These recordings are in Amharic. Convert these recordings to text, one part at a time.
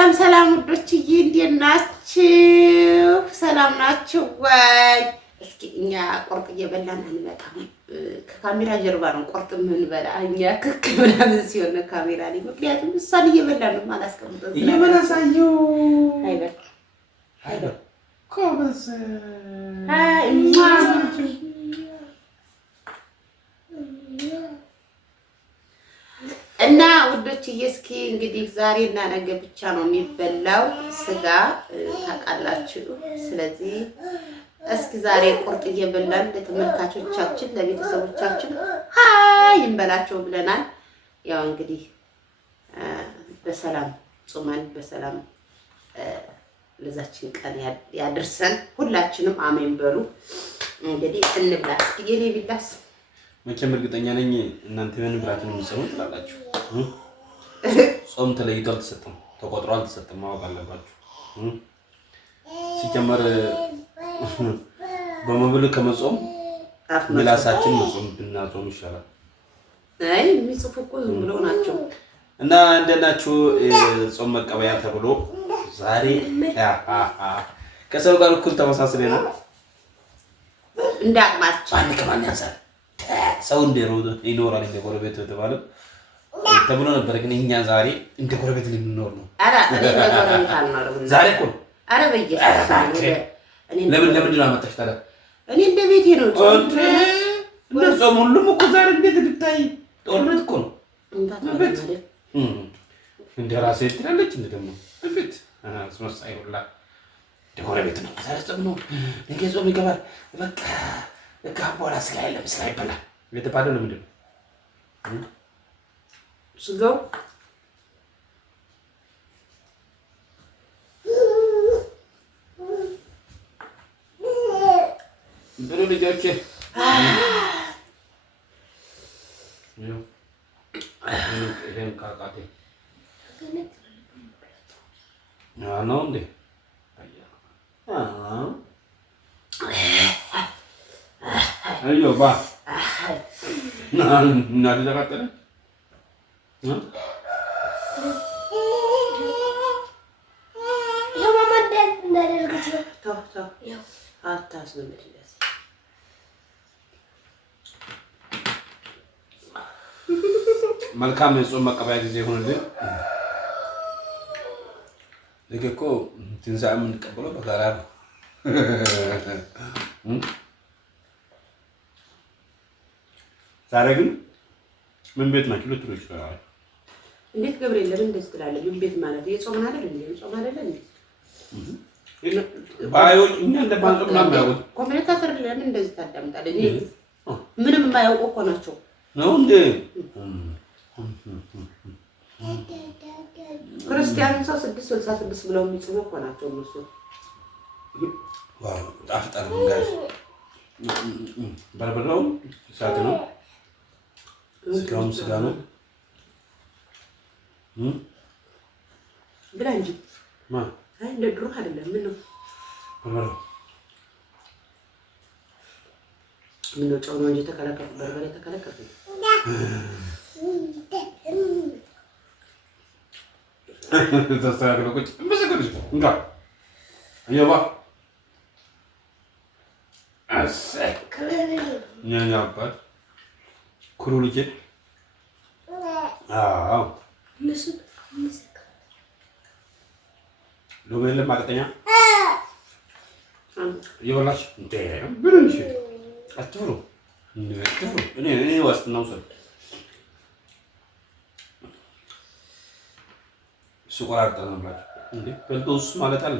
ሰላም ሰላም ውዶችዬ እንዴት ናችሁ? ሰላም ናችሁ ወይ? እስኪ እኛ ቆርጥ እየበላን አንመጣም። ከካሜራ ጀርባ ነው ቆርጥ የምንበላ እኛ ክክ ምናምን ሲሆን ካሜራ ላይ ምክንያቱም እሷን እየበላን ነው ማላስቀምጠው እየበላሳየው አይበል አይበል ኮበስ እና ውዶችዬ እስኪ እንግዲህ ዛሬ እና ነገ ብቻ ነው የሚበላው ስጋ ታውቃላችሁ። ስለዚህ እስኪ ዛሬ ቁርጥ እየበላን ለተመልካቾቻችን ለቤተሰቦቻችን ሃይ እንበላቸው ብለናል። ያው እንግዲህ በሰላም ጾመን በሰላም ለዛችን ቀን ያድርሰን። ሁላችንም አሜን በሉ። እንግዲህ እንብላ። እስኪ የኔ ቢላስ መቼም እርግጠኛ ነኝ እናንተ ምን ብላችሁ ነው የምትሰሩት ትላላችሁ። ጾም ተለይቶ አልተሰጠም፣ ተቆጥሮ አልተሰጠም። ማወቅ አለባችሁ። ሲጀመር በመብል ከመጾም ምላሳችን መጾም ብናጾም ይሻላል። አይ የሚጽፉ እኮ ዝም ብለው ናቸው። እና እንደናችሁ ጾም መቀበያ ተብሎ ዛሬ ከሰው ጋር እኩል ተመሳስለናል። እንዳቅማችሁ አንድ ከማን ያንሳል ሰው እንደሮዶ ይኖራል እንደ ጎረቤት ተባለ ተብሎ ነበር። ግን እኛ ዛሬ እንደ ጎረቤት ልንኖር ነው። አረ እኔ እንደ ጎረቤት አልኖርም ዛሬ እኮ አረ በየሰዓቱ ለምን ነው አመጣሽ ታዲያ? እኔ እንደ ቤቴ ነው ጾም እንደጾም ሁሉም እኮ ዛሬ እንዴት ልታይ ጦርነት እኮ ነው። እንደ ራሴ ትላለች እንደ ደግሞ ቤት አስመሳይ ሁላ እንደ ጎረቤት ነው። ዛሬ ጾም ነው ነገ ጾም ይገባል። በቃ በኋላ ስጋ የለም ስጋ ይበላል የተባለው ለምንድን ነው? ስጋው ብሉ ልጆቼ። ይሄን ካቃቴ ነው እንዴ? አዮ ባ እና ተቀጠለ መልካም የጾም መቀበያ ጊዜ ይሁንልን። ነገ እኮ ትንሣኤ የምንቀበለው በጋራ ነው። ዛሬ ግን ምን ቤት ናችሁ ልትሉ ይችላል። እንዴት ገብርኤል ለምን እንደዚህ ትላለህ? ምን ቤት ማለት የጾምን አይደል እንዴ? ጾም አይደል እንዴ? ባዮች እኛ እንደባንጾም ነው የሚያውቁት። ኮሜንታተር ለምን እንደዚህ ታዳምጣለህ? ምንም የማያውቁ እኮ ናቸው ነው እንዴ? ክርስቲያን ሰው 666 ብለው የሚጽፉ እኮ ናቸው እነሱ። ዋው ጣፍጣል ጋር በርበሬው እሳት ነው። ስጋውም ስጋ ነው። ብላ እንጂ ማ አይ እንደ ድሮ አይደለም። ምን ነው በርበሬው ምን ነው ጨው ነው እንጂ ተከለከለ። በርበሬ ተከለከለ። ተስተካክሎ ቁጭ በሰከረ እንጋ አየባ ኛኛ አባት ኩሩ ልጅ አዎ ሎሚ የለም ማቀጠኛ እየበላሽ እንደ ብሉሽ አትብሉ እኔ ዋስትናው ሰው ሱቆራርጣ ነው ማለት እንዴ በልቶስ ማለት አለ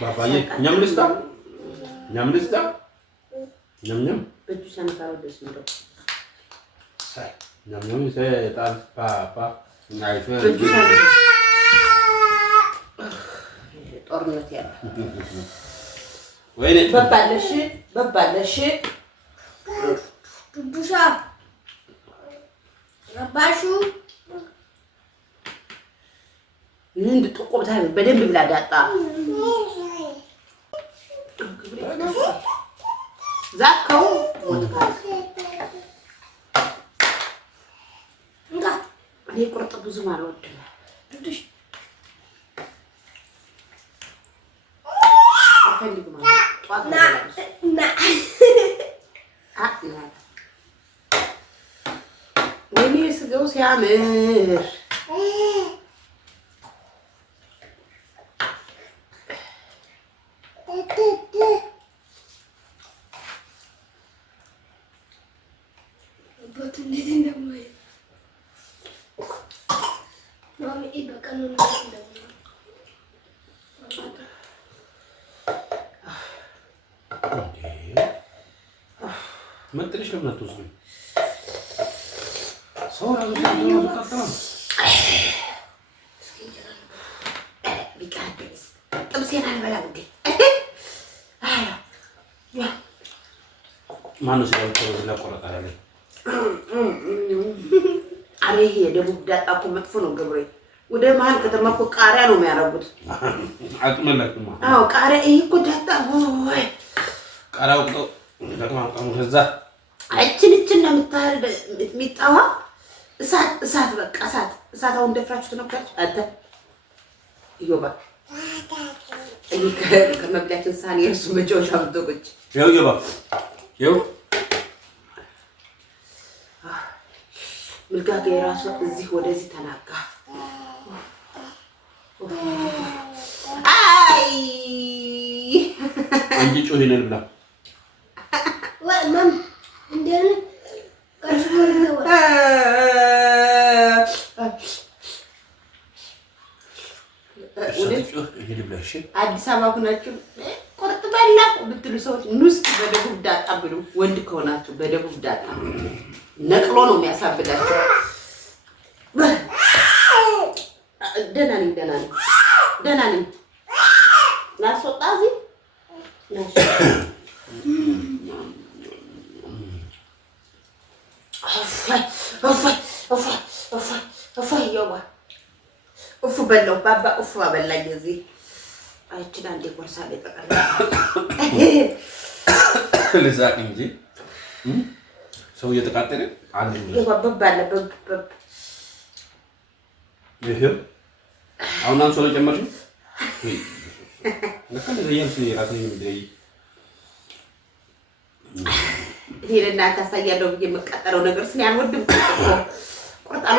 ባባዬ እኛም ልስታ ኛም በእጁ ሰንታው ደስ እንደው ሳይ ኛም ሰይጣን ፓፓ ናይፈ ጦርነት ያለ ወይኔ በባለሽ ዱዱሻ ረባሹ ምን ጥቆምታ በደንብ ብላ ዳጣ ዛከው ሞትካል እኔ ቁርጥ ብዙም አልወድም። ትንሽ አፈልግ ማለት ጧት ና ወይኔ ስጋው ሲያምር መጥልሽ ለምን አትወስጂም? ሰው ራሱ ነው ተጣጣም ቢቃጥስ ጥብሴን አልበላም እንዴ? ማነው ሲያውቀው ለቆረጣ ያለ አሬ የደቡብ ዳጣ እኮ መጥፎ ነው ገብሬ። ወደ መሀል ከተማ እኮ ቃሪያ ነው የሚያረጉት። አጥመለክማ አዎ ቃሪያ ይሄ እኮ ዳጣ ወይ ቃሪያው እኮ ለማጣሙ ከዛ እችን ነው የምታረድ የሚጣዋ እሳት በቃ እሳት አሁን ደፍራችሁ ትነካችሁ አንተ ይዮባ ከመብላችን ሳን የእርሱ መጫወቻ ምትቆጭ ያው ይዮባ ያው ምልጋጋ የራሱ እዚህ ወደዚህ ተናጋ። አይ አንቺ ጮሂነን ብላ ወማም እንደነ አዲስ አበባ ሁናችሁ ቁርጥ በላ ብትሉ ሰዎች ኑስ በደቡብ ዳጣ ብሉ። ወንድ ከሆናችሁ በደቡብ ዳጣ ነቅሎ ነው የሚያሳብዳችሁ። ደህና ነኝ ላስወጣ እዚህ እፉ በለው ባባ እፉ አበላኝ። እዚህ አይችን አንዴ ቆርሳ ላይ ተቀረ ለዛቅ እንጂ ሰው እየተቃጠለ አንድ ነው ይወበብ አለ በብ ይሄው አሁን አንሶ ነው ጨመርሽ ለካለ ዘይያንስ የራስን የሚደይ ይሄ ለእናንተ አሳያለሁ ብዬ የምቀጠለው ነገር ስለ ያልወድም ቁርጣሎ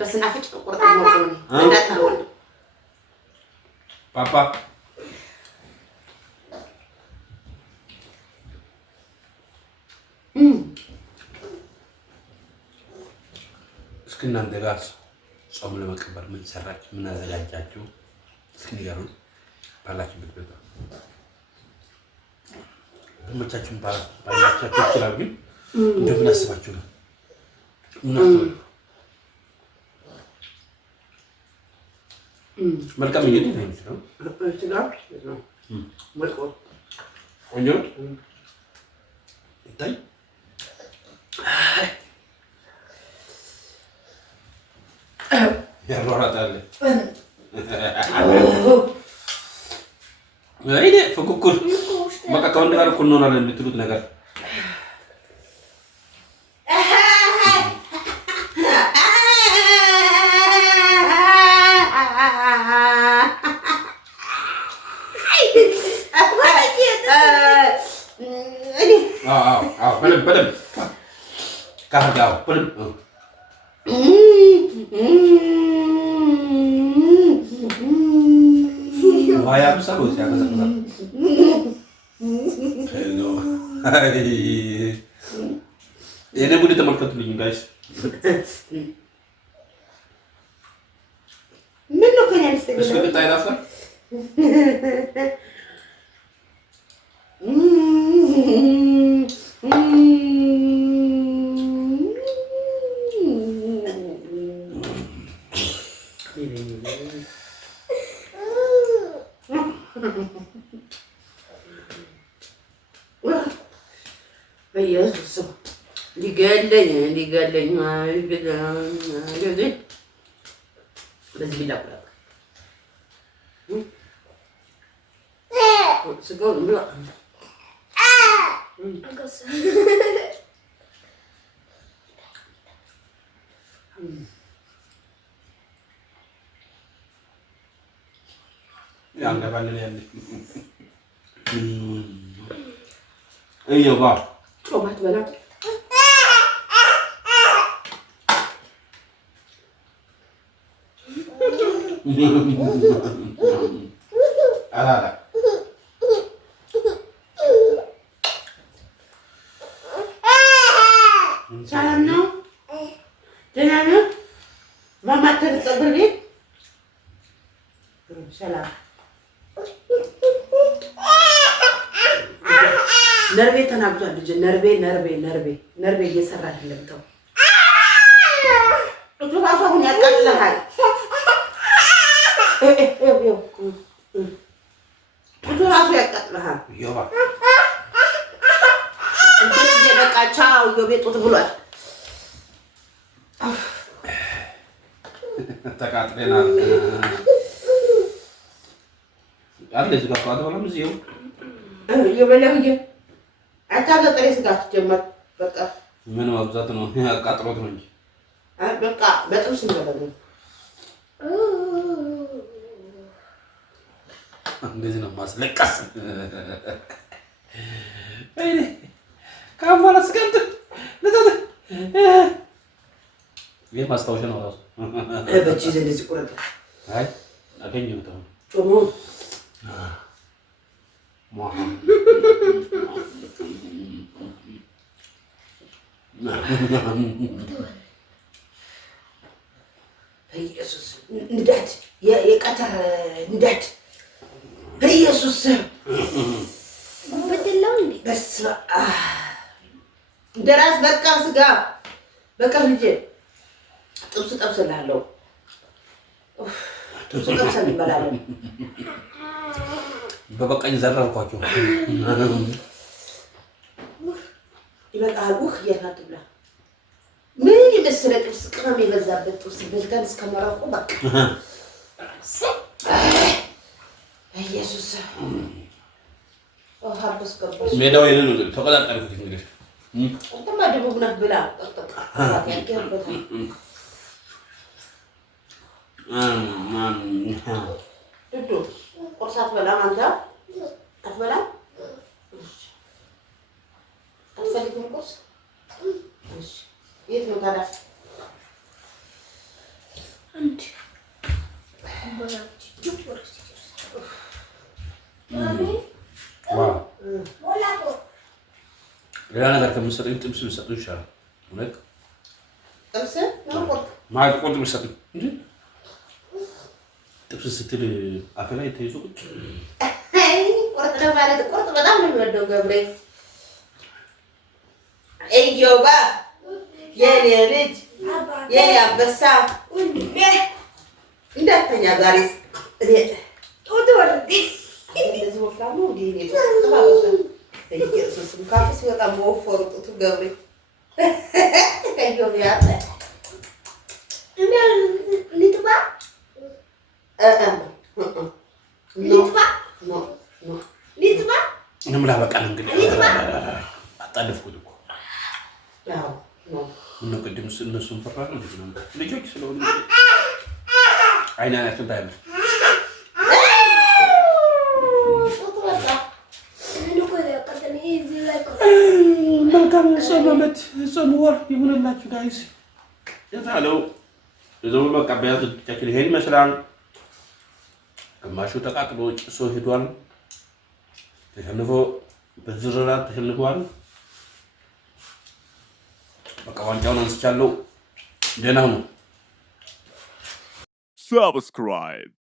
በስናፍጭ ቁርጣሎ ነው እንዳታው ፓፓ እስኪ እናንተ ጋር ጾም ለመቀበር ምን ሰራችሁ? ምን አዘጋጃችሁ? እስኪ ንገሩን ባላችሁበት ቦታ መቻችሁን ባላችሁ ይችላል። ግን እንደምን አስባችሁ ነው? መልካም እንግዲህ ነው የሚችለው ቆንጆ ይታይ ያሯራጣል አይኔ ፍኩኩር በቃ ከወንድ ጋር እኩል እንሆናለን የምትሉት ነገር በደምብ ካርጋው በደምብ ዋያ ብሳሎ ሲያከሰከሰ የኔ ጉድ ተመልከቱልኝ ጋይስ። ምን ነው ከኛ ልስተ እስኪ ቅጣይ ላፍታ በኢየሱስ ሊገለኝ በዚህ ቢላ ስጋው ብላ ያንገባልን ያለ እየባ ጮማት በላ አላላ ሰላም ነው? ደህና ነው? ማማ ፀጉር ቤት ሰላም ነርቤ ተናግቷል። ልጅ ነርቤ እየሰራ አይደለም። ተው እቱ ራሱ አሁን ያቃጥልሃል። እቱ ራሱ ያቃጥልሃል። በቃ ቻው የቤጡት ብሏል። ተቃጥለናል አለ እዚህ ጋር አትበላም። እዚሁ እየበላሁ አታገጥሬ ስጋ ጀመር። በቃ ምን ማብዛት ነው? አቃጥሎት ነው እንጂ በቃ በጥብስ እንበላለን። እንደዚህ ነው ማስለቀስ። አይኔ ካማራ ስቀንት ለታተ ይሄ ማስታወሻ ነው ራሱ በቺዝ እንደዚህ ቁረጥ። አይ አገኘው ተው ጮሞ ኢየሱስ ንዳድ የቀተር ንዳድ ኢየሱስ በደላው እንዴ በስመ አብ ደራስ በቃ ስጋ በቃ ልጄ ጥብስ ጠብስልሃለሁ። ጥብስ ጠብሰን እንበላለን። በበቃኝ ዘረርኳቸው። ይበቃል። እያልክ ብላ ምን የመሰለ ጥብስ ቅመም የበዛበት ጥብስ በልተን እስከመረቁ በቃ ኢየሱስ ሀብስ ገባሽ ሜዳው የኔ ነው። ተቆጣጣሪኩት እንግዲህ እንተማ ደግሞ ብናት ብላ ጠቅጠቃ ያገርበታል። ድዱ ቁርስ አትበላም አንተ? አትበላም? አትፈልግም ቁርስ? የት ነው ታዲያ? ሌላ ነገር ከምትሰጡኝ ጥብስ ብትሰጡኝ ይሻላል። እውነት ጥብስ ነው ቁርጥ ማለት ቁርጥ ብትሰጡኝ እንጂ ጥብስ ስትል አፌ ላይ ተይዞ ቁጭ ቁርጥ ነው ማለት ቁርጥ በጣም ነው የሚወደው ገብሬ። እዮባ የኔ ልጅ የኔ አንበሳ እንዳተኛ ዛሬ እንደዚህ ወፍራም ነው እንዴ? ኢየሱስ ካፍ ሲወጣ መወፈሩ ጡቱ ገብሬ ከዮብ ያለ እና ሊጥባ ሊጥባ እንምላ በቃ እንግዲህ አጣደፍኩት እኮ ያው ነው ምን ቅድም እነሱን ፈራሉ ልጆች ስለሆኑ አይናችን ታያለች። መልካም ጾም ዓመት ጾም ወር ይሁንላችሁ ጋይስ። የታለው የዘመኑ መቀበያ ዝግጅታችን ይሄን ይመስላል። ግማሹ ተቃጥሎ ጭሶ ሄዷል። ተሸንፎ በዝረራ ተሸንፏል። በቃ ዋንጫውን አንስቻለሁ። ደህና ሁኑ። Subscribe.